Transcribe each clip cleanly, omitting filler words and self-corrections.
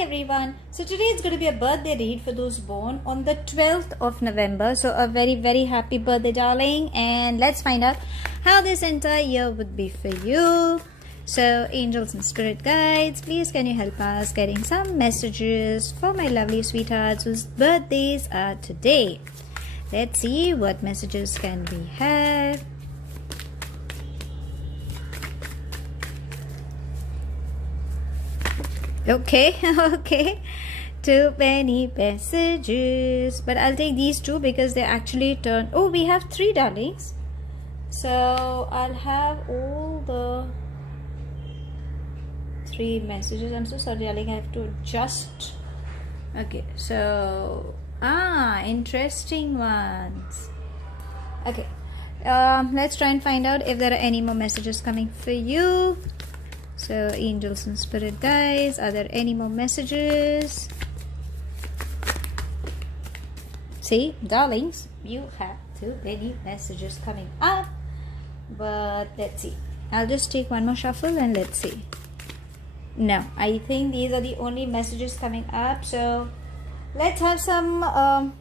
everyone. So today it's going to be a birthday read for those born on the 12th of November. So a very happy birthday, darling. And let's find out how this entire year would be for you. So angels and spirit guides, please can you help us getting some messages for my lovely sweethearts whose birthdays are today. Let's see what messages can we have. Okay, too many messages, but I'll take these two because they actually turn. Oh, we have three, darlings, so I'll have all the three messages. I'm so sorry, darling, I have to adjust. Okay, so interesting ones. Okay, let's try and find out if there are any more messages coming for you. So angels and spirit guides, are there any more messages? See, darlings, you have too many messages coming up. But let's see. I'll just take one more shuffle and let's see. No, I think these are the only messages coming up. So let's have some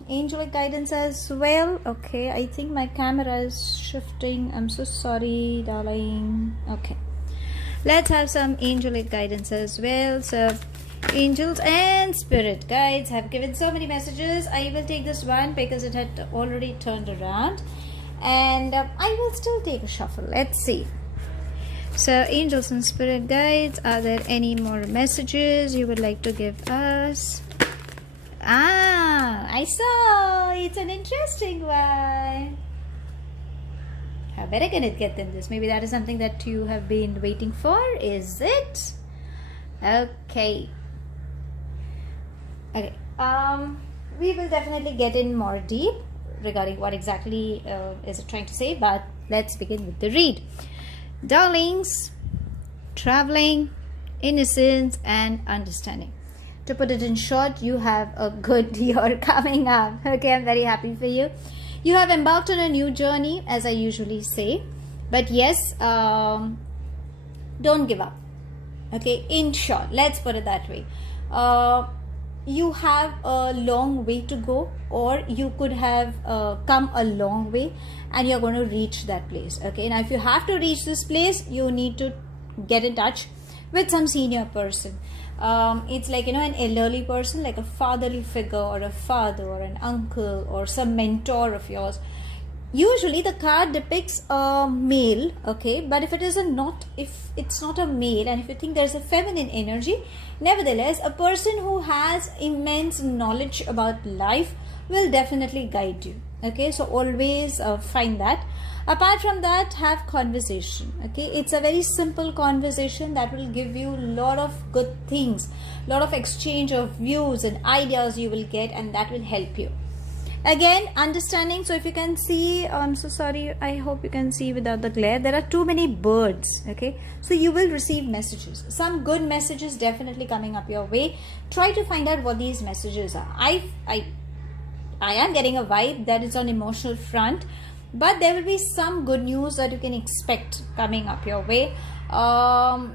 angelic guidance as well. Okay, I think my camera is shifting. I'm so sorry, darling. Okay. Let's have some angelic guidance as well. So angels and spirit guides have given so many messages. I will take this one because it had already turned around, and I will still take a shuffle. Let's see. So angels and spirit guides, are there any more messages you would like to give us? I saw it's an interesting one. How better can it get than this? Maybe that is something that you have been waiting for, is it? Okay. We will definitely get in more deep regarding what exactly is it trying to say, but let's begin with the read. Darlings, traveling, innocence and understanding. To put it in short, you have a good year coming up. Okay, I'm very happy for you. You have embarked on a new journey, as I usually say, but yes, don't give up. Okay, in short, let's put it that way. You have a long way to go, or you could have come a long way and you're going to reach that place. Okay, now if you have to reach this place, you need to get in touch with some senior person. It's like, an elderly person, like a fatherly figure or a father or an uncle or some mentor of yours. Usually the card depicts a male, okay, but if it's not a male, and if you think there's a feminine energy, nevertheless a person who has immense knowledge about life will definitely guide you. Okay, so always find that. Apart from that, have conversation. Okay, it's a very simple conversation that will give you a lot of good things, a lot of exchange of views and ideas you will get, and that will help you. Again, understanding. So if you can see, I'm so sorry, I hope you can see without the glare, there are too many birds. Okay, so you will receive messages, some good messages definitely coming up your way. Try to find out what these messages are. I am getting a vibe that is on emotional front, but there will be some good news that you can expect coming up your way,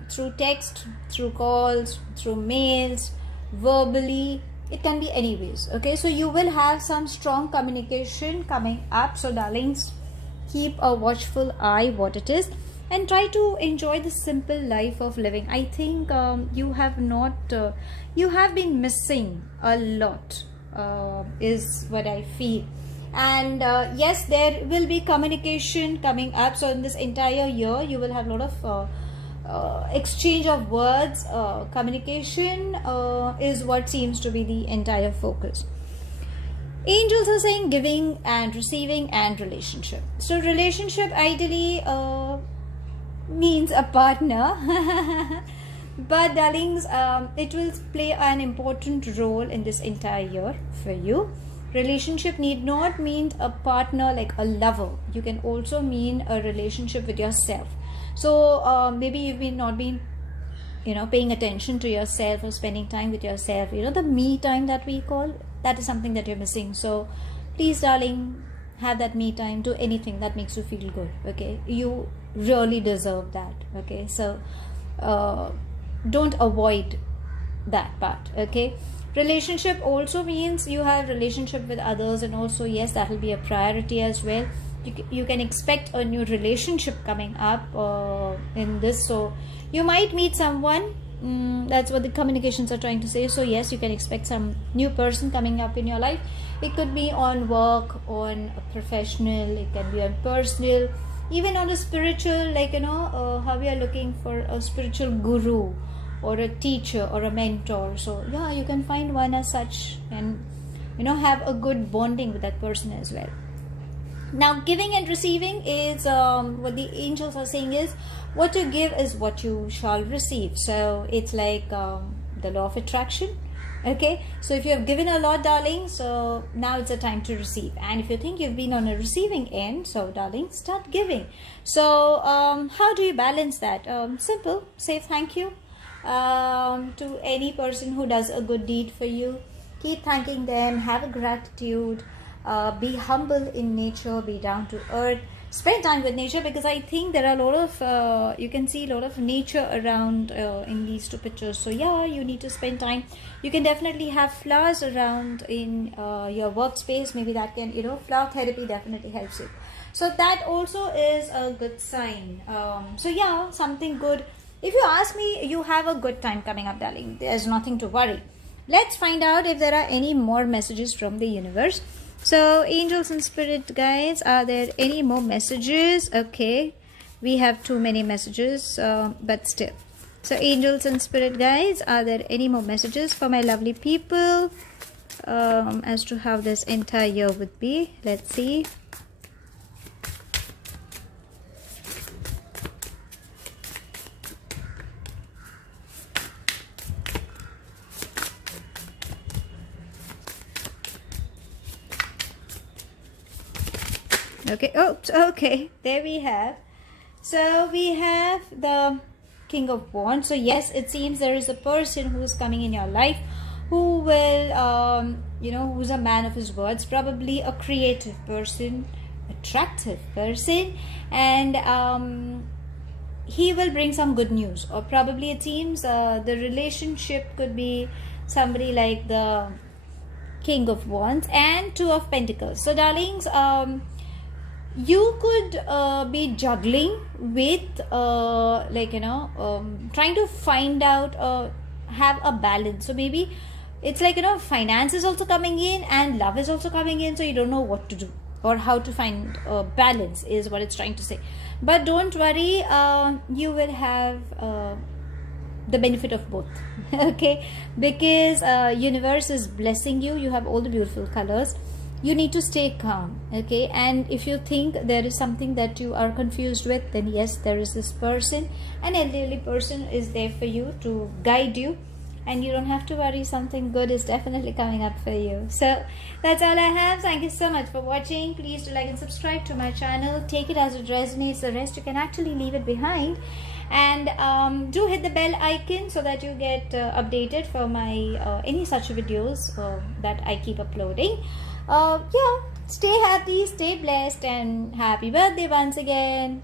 through text, through calls, through mails, verbally. It can be anyways. Okay, so you will have some strong communication coming up. So darlings, keep a watchful eye what it is and try to enjoy the simple life of living. I think you have been missing a lot, is what I feel. And yes, there will be communication coming up. So in this entire year, you will have a lot of exchange of words. Communication is what seems to be the entire focus. Angels are saying giving and receiving and relationship. So relationship ideally means a partner. But darlings, it will play an important role in this entire year for you. Relationship need not mean a partner like a lover. You can also mean a relationship with yourself. So maybe you've not been paying attention to yourself or spending time with yourself. The me time that we call, that is something that you're missing. So please, darling, have that me time. Do anything that makes you feel good. Okay, you really deserve that. Okay, so don't avoid that part. Okay, relationship also means you have relationship with others, and also yes, that will be a priority as well. You can expect a new relationship coming up in this, so you might meet someone. That's what the communications are trying to say. So yes, you can expect some new person coming up in your life. It could be on work, on a professional, it can be on personal, even on a spiritual, like how we are looking for a spiritual guru or a teacher or a mentor. So yeah, you can find one as such, and have a good bonding with that person as well. Now, giving and receiving is what the angels are saying is, what you give is what you shall receive. So it's like the law of attraction. Okay, so if you have given a lot, darling, so now it's a time to receive. And if you think you've been on a receiving end, so darling, start giving. So how do you balance that? Simple. Say thank you to any person who does a good deed for you. Keep thanking them. Have a gratitude. Be humble in nature, be down to earth, spend time with nature, because I think there are a lot of you can see a lot of nature around in these two pictures. So yeah, you need to spend time. You can definitely have flowers around in your workspace. Maybe that can, flower therapy definitely helps you. So that also is a good sign. So yeah, something good. If you ask me, you have a good time coming up, darling. There's nothing to worry. Let's find out if there are any more messages from the universe. So angels and spirit guides, are there any more messages? Okay, we have too many messages, but still. So angels and spirit guides, are there any more messages for my lovely people as to how this entire year would be? Let's see. Okay, oops, okay, there we have. So we have the King of Wands. So yes, it seems there is a person who is coming in your life who will, who's a man of his words, probably a creative person, attractive person, and he will bring some good news. Or probably it seems the relationship could be somebody like the King of Wands and Two of Pentacles. So darlings, you could be juggling with trying to find out have a balance. So maybe it's like finance is also coming in and love is also coming in, so you don't know what to do or how to find balance is what it's trying to say. But don't worry, you will have the benefit of both. Okay, because universe is blessing you. You have all the beautiful colors. You need to stay calm. Okay, and if you think there is something that you are confused with, then yes, there is this person, an elderly person is there for you to guide you, and you don't have to worry. Something good is definitely coming up for you. So that's all I have. Thank you so much for watching. Please do like and subscribe to my channel. Take it as it resonates. The rest you can actually leave it behind. And do hit the bell icon so that you get updated for my any such videos that I keep uploading. Yeah, stay happy, stay blessed, and happy birthday once again.